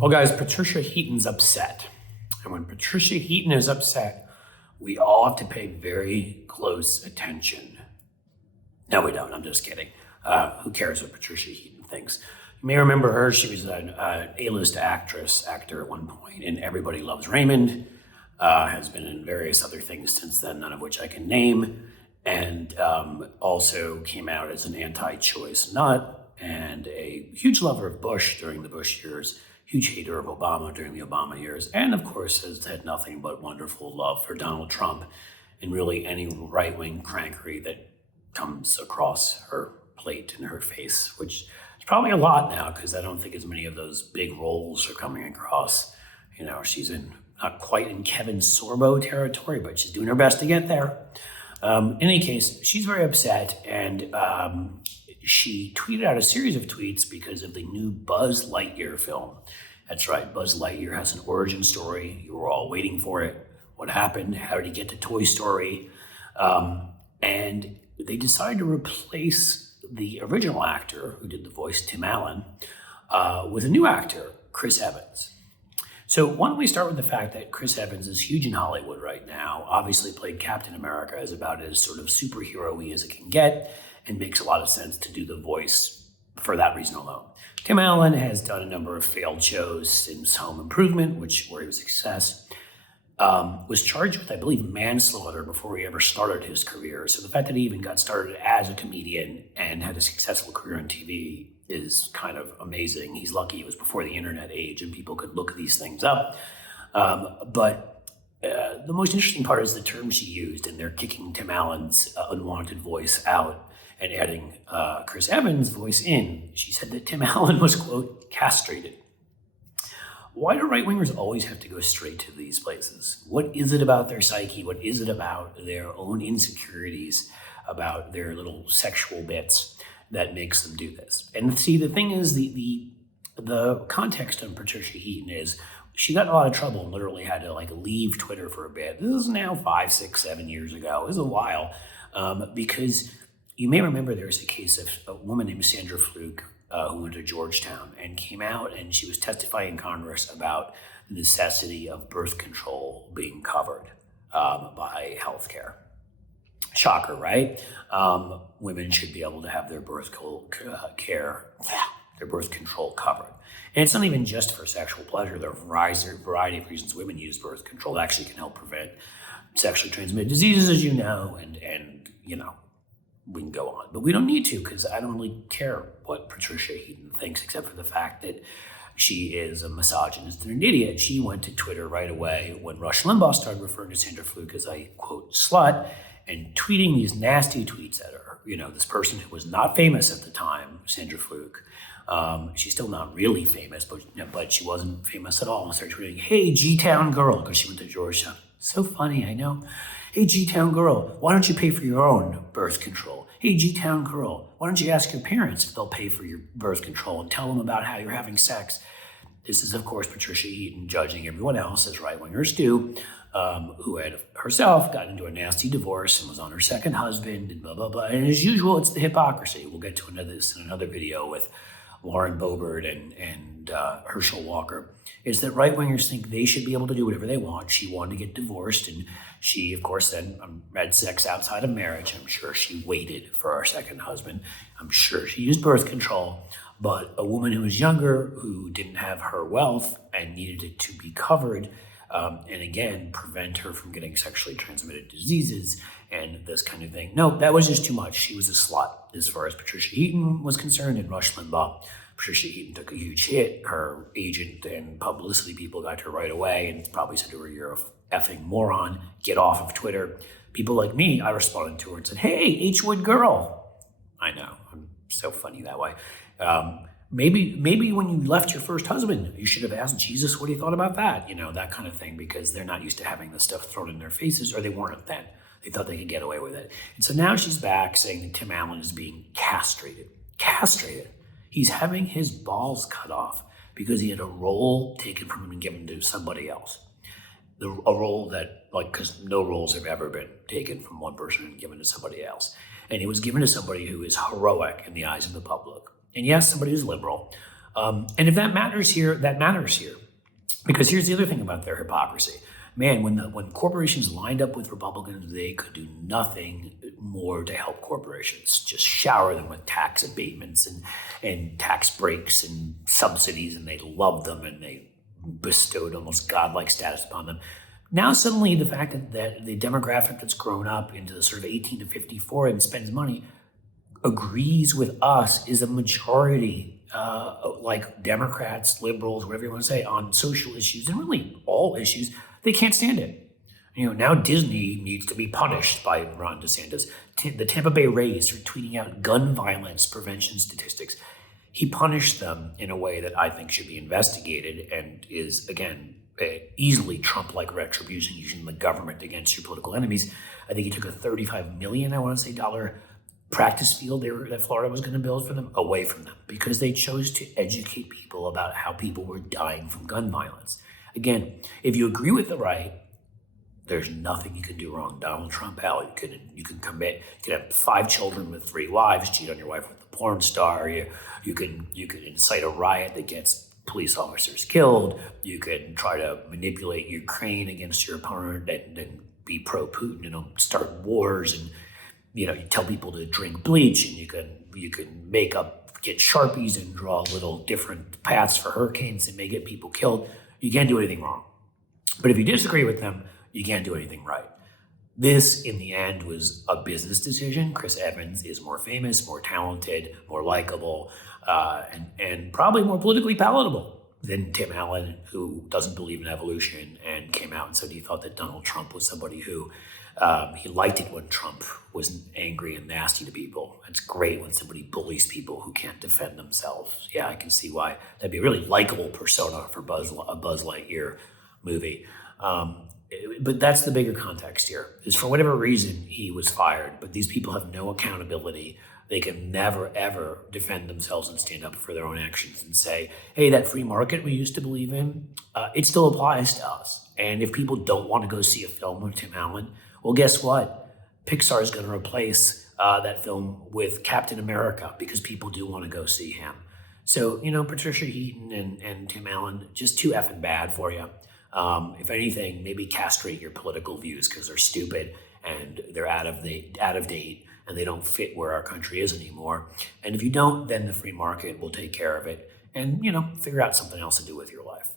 Well, guys, Patricia Heaton's upset. And when Patricia Heaton is upset, we all have to pay very close attention. No, we don't. I'm just kidding. Who cares what Patricia Heaton thinks? You may remember her. She was an A-list actor at one point in Everybody Loves Raymond. Has been in various other things since then, none of which I can name. And also came out as an anti-choice nut and a huge lover of Bush during the Bush years, huge hater of Obama during the Obama years, and of course has had nothing but wonderful love for Donald Trump and really any right-wing crankery that comes across her plate and her face, which is probably a lot now because I don't think as many of those big roles are coming across. You know, she's not quite in Kevin Sorbo territory, but she's doing her best to get there. In any case, she's very upset, and she tweeted out a series of tweets because of the new Buzz Lightyear film. That's right, Buzz Lightyear has an origin story. You were all waiting for it. What happened? How did he get to Toy Story? And they decided to replace the original actor who did the voice, Tim Allen, with a new actor, Chris Evans. So why don't we start with the fact that Chris Evans is huge in Hollywood right now, obviously played Captain America, is about as sort of superhero-y as it can get, and makes a lot of sense to do the voice for that reason alone. Tim Allen has done a number of failed shows since Home Improvement, where he was a success, was charged with, I believe, manslaughter before he ever started his career. So the fact that he even got started as a comedian and had a successful career on TV is kind of amazing. He's lucky it was before the internet age and people could look these things up. But the most interesting part is the term she used, and they're kicking Tim Allen's unwanted voice out and adding Chris Evans' voice in. She said that Tim Allen was, quote, castrated. Why do right-wingers always have to go straight to these places? What is it about their psyche? What is it about their own insecurities, about their little sexual bits that makes them do this? And see, the thing is, the context on Patricia Heaton is she got in a lot of trouble and literally had to leave Twitter for a bit. This is now 5, 6, 7 years ago. This is a while, because you may remember there was a case of a woman named Sandra Fluke who went to Georgetown and came out, and she was testifying in Congress about the necessity of birth control being covered by healthcare. Shocker, right? Women should be able to have their birth control covered. And it's not even just for sexual pleasure. There are a variety of reasons women use birth control that actually can help prevent sexually transmitted diseases, as you know, and you know, we can go on. But we don't need to, because I don't really care what Patricia Heaton thinks, except for the fact that she is a misogynist and an idiot. She went to Twitter right away when Rush Limbaugh started referring to Sandra Fluke as a, quote, slut, and tweeting these nasty tweets at her. You know, this person who was not famous at the time, Sandra Fluke. She's still not really famous, but she wasn't famous at all. And started tweeting, "Hey, G-Town girl," because she went to Georgetown. So funny, I know. "Hey, G-Town girl, why don't you pay for your own birth control? Hey, G-Town girl, why don't you ask your parents if they'll pay for your birth control and tell them about how you're having sex?" This is, of course, Patricia Heaton judging everyone else, as right-wingers do, who had herself gotten into a nasty divorce and was on her second husband and blah, blah, blah. And as usual, it's the hypocrisy. We'll get to this in another video with Lauren Boebert and Herschel Walker, is that right-wingers think they should be able to do whatever they want. She wanted to get divorced, and she, of course, then had sex outside of marriage. I'm sure she waited for her second husband. I'm sure she used birth control. But a woman who was younger, who didn't have her wealth and needed it to be covered, and again, prevent her from getting sexually transmitted diseases and this kind of thing. No, that was just too much. She was a slut as far as Patricia Heaton was concerned, and Rush Limbaugh. Patricia Heaton took a huge hit. Her agent and publicity people got to her right away and probably said to her, "You're a effing moron. Get off of Twitter." People like me, I responded to her and said, "Hey, H-Wood girl." I know, I'm so funny that way. Maybe when you left your first husband, you should have asked Jesus what he thought about that, you know, that kind of thing, because they're not used to having this stuff thrown in their faces, or they weren't then. They thought they could get away with it. And so now she's back saying that Tim Allen is being castrated. Castrated. He's having his balls cut off because he had a role taken from him and given to somebody else. A role that, because no roles have ever been taken from one person and given to somebody else. And it was given to somebody who is heroic in the eyes of the public. And yes, somebody who's liberal, And if that matters here, that matters here. Because here's the other thing about their hypocrisy. Man, when corporations lined up with Republicans, they could do nothing more to help corporations. Just shower them with tax abatements and tax breaks and subsidies, and they loved them and they bestowed almost godlike status upon them. Now suddenly the fact that the demographic that's grown up into the sort of 18 to 54 and spends money agrees with us is a majority, like Democrats, liberals, whatever you want to say, on social issues and really all issues. They can't stand it. Now Disney needs to be punished by Ron DeSantis. The Tampa Bay Rays are tweeting out gun violence prevention statistics. He punished them in a way that I think should be investigated and is, again, easily Trump-like retribution using the government against your political enemies. I think he took a $35 million, dollar practice field that Florida was going to build for them away from them because they chose to educate people about how people were dying from gun violence. Again, if you agree with the right, there's nothing you can do wrong. Donald Trump, hell, you can have 5 children with 3 wives, cheat on your wife with a porn star. You can incite a riot that gets police officers killed. You can try to manipulate Ukraine against your opponent and be pro-Putin and start wars. And you tell people to drink bleach, and you can get Sharpies and draw little different paths for hurricanes that may get people killed. You can't do anything wrong. But if you disagree with them, you can't do anything right. This, in the end, was a business decision. Chris Evans is more famous, more talented, more likable, and probably more politically palatable than Tim Allen, who doesn't believe in evolution and came out and said he thought that Donald Trump was somebody who he liked it when Trump was angry and nasty to people. It's great when somebody bullies people who can't defend themselves. Yeah, I can see why that'd be a really likable persona for a Buzz Lightyear movie. But that's the bigger context here, is for whatever reason he was fired, but these people have no accountability. They can never, ever defend themselves and stand up for their own actions and say, hey, that free market we used to believe in, it still applies to us. And if people don't want to go see a film with Tim Allen, well, guess what? Pixar is going to replace that film with Captain America because people do want to go see him. So, Patricia Heaton and Tim Allen, just too effing bad for you. If anything, maybe castrate your political views because they're stupid and they're out of date and they don't fit where our country is anymore. And if you don't, then the free market will take care of it and, figure out something else to do with your life.